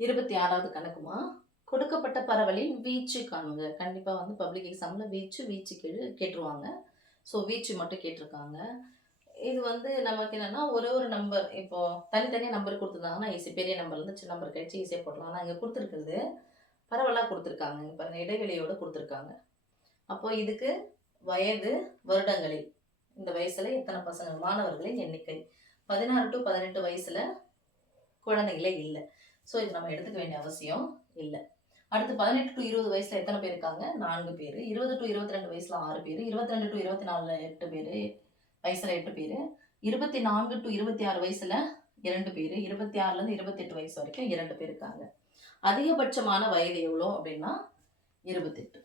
26வது கணக்குமா, கொடுக்கப்பட்ட பரவலின் வீச்சு காணுங்க. கண்டிப்பா வந்து பப்ளிக் எக்ஸாம்ல வீச்சு கேட்டுருவாங்க. ஸோ வீச்சு மட்டும் கேட்டிருக்காங்க. இது வந்து நமக்கு என்னன்னா, ஒரு ஒரு நம்பர் இப்போ தனித்தனியா நம்பர் குடுத்துருந்தாங்கன்னா ஈஸி. பெரிய நம்பர்லேருந்து சின்ன நம்பர் கழிச்சு ஈஸியா போடலாம். ஆனா இங்க குடுத்துருக்கிறது பரவலா குடுத்துருக்காங்க. இங்க பாருங்க இடைவெளியோட குடுத்துருக்காங்க. அப்போ இதுக்கு வயது, வருடங்களில் இந்த வயசுல எத்தனை பசங்க மாணவர்களின் எண்ணிக்கை. 16 to 18 வயசுல குழந்தைகளே இல்ல. ஸோ இது நம்ம எடுத்துக்க வேண்டிய அவசியம் இல்ல. அடுத்து 18 to 20 வயசுல எத்தனை பேர் இருக்காங்க? 4 பேரு. 20 to 22 வயசுல 6 பேரு. 22 to 24ல 8 பேரு. வயசுல 8 பேரு. 24 to 26 வயசுல 2 பேரு. 26லேருந்து 28 வயசு வரைக்கும் 2 பேர் இருக்காங்க. அதிகபட்சமான வயது எவ்வளோ அப்படின்னா 28.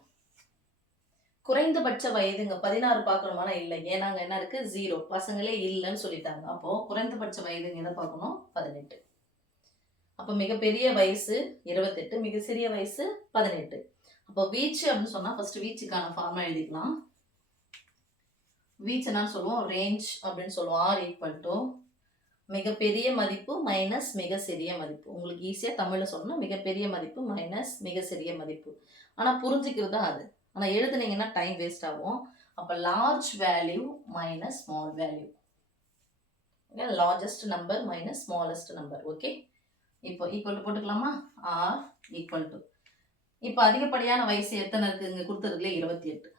குறைந்தபட்ச வயதுங்க 16 பார்க்கணுமானா இல்லை. ஏன்னா அங்க என்ன இருக்கு? 0. பசங்களே இல்லைன்னு சொல்லிட்டாங்க. அப்போ குறைந்தபட்ச வயதுங்க எதை பார்க்கணும்? 18. அப்போ மிகப்பெரிய வயசு 28, மிக சிறிய வயசு 18. அப்போ வீச்சு அப்படின்னு சொன்னா ஃபர்ஸ்ட் வீச்சுக்கான ஃபார்முலா எழுதிக்கலாம். வீச்சு என்னன்னு சொல்லுவோம்? ரேஞ்ச் அப்படின்னு சொல்லுவோம். R ஈக்குவல் டு மிகப்பெரிய மதிப்பு மைனஸ் மிக சிறிய மதிப்பு. உங்களுக்கு ஈஸியா தமிழ்ல சொல்லணும்னா மிகப்பெரிய மதிப்பு மைனஸ் மிக சிறிய மதிப்பு. ஆனா புரிஞ்சுக்கிறது தான் அது. ஆனா எழுதுனீங்கன்னா டைம் வேஸ்ட் ஆகும். அப்ப large value minus small value. Largest number minus smallest number. Okay, இப்போ ஈக்குவல் டு போட்டுக்கலாமா? ஆர் ஈக்குவல் டு இப்போ அதிகப்படியான வயசு எத்தனை இருக்கு? இங்க கொடுத்ததுல 28.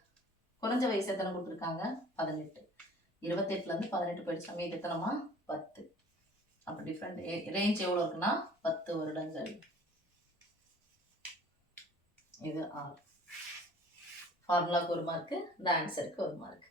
குறைஞ்ச வயசு எத்தனை கொடுத்துருக்காங்க? 18. 28லேருந்து 18 போயிடுச்சு. மீது எத்தனைமா? 10. அப்போ டிஃப்ரெண்ட் ரேஞ்ச் எவ்வளோ இருக்குன்னா 10 வருடங்கள். இது ஆர். ஃபார்முலாவுக்கு 1 மார்க்கு, இந்த ஆன்சருக்கு 1 மார்க்.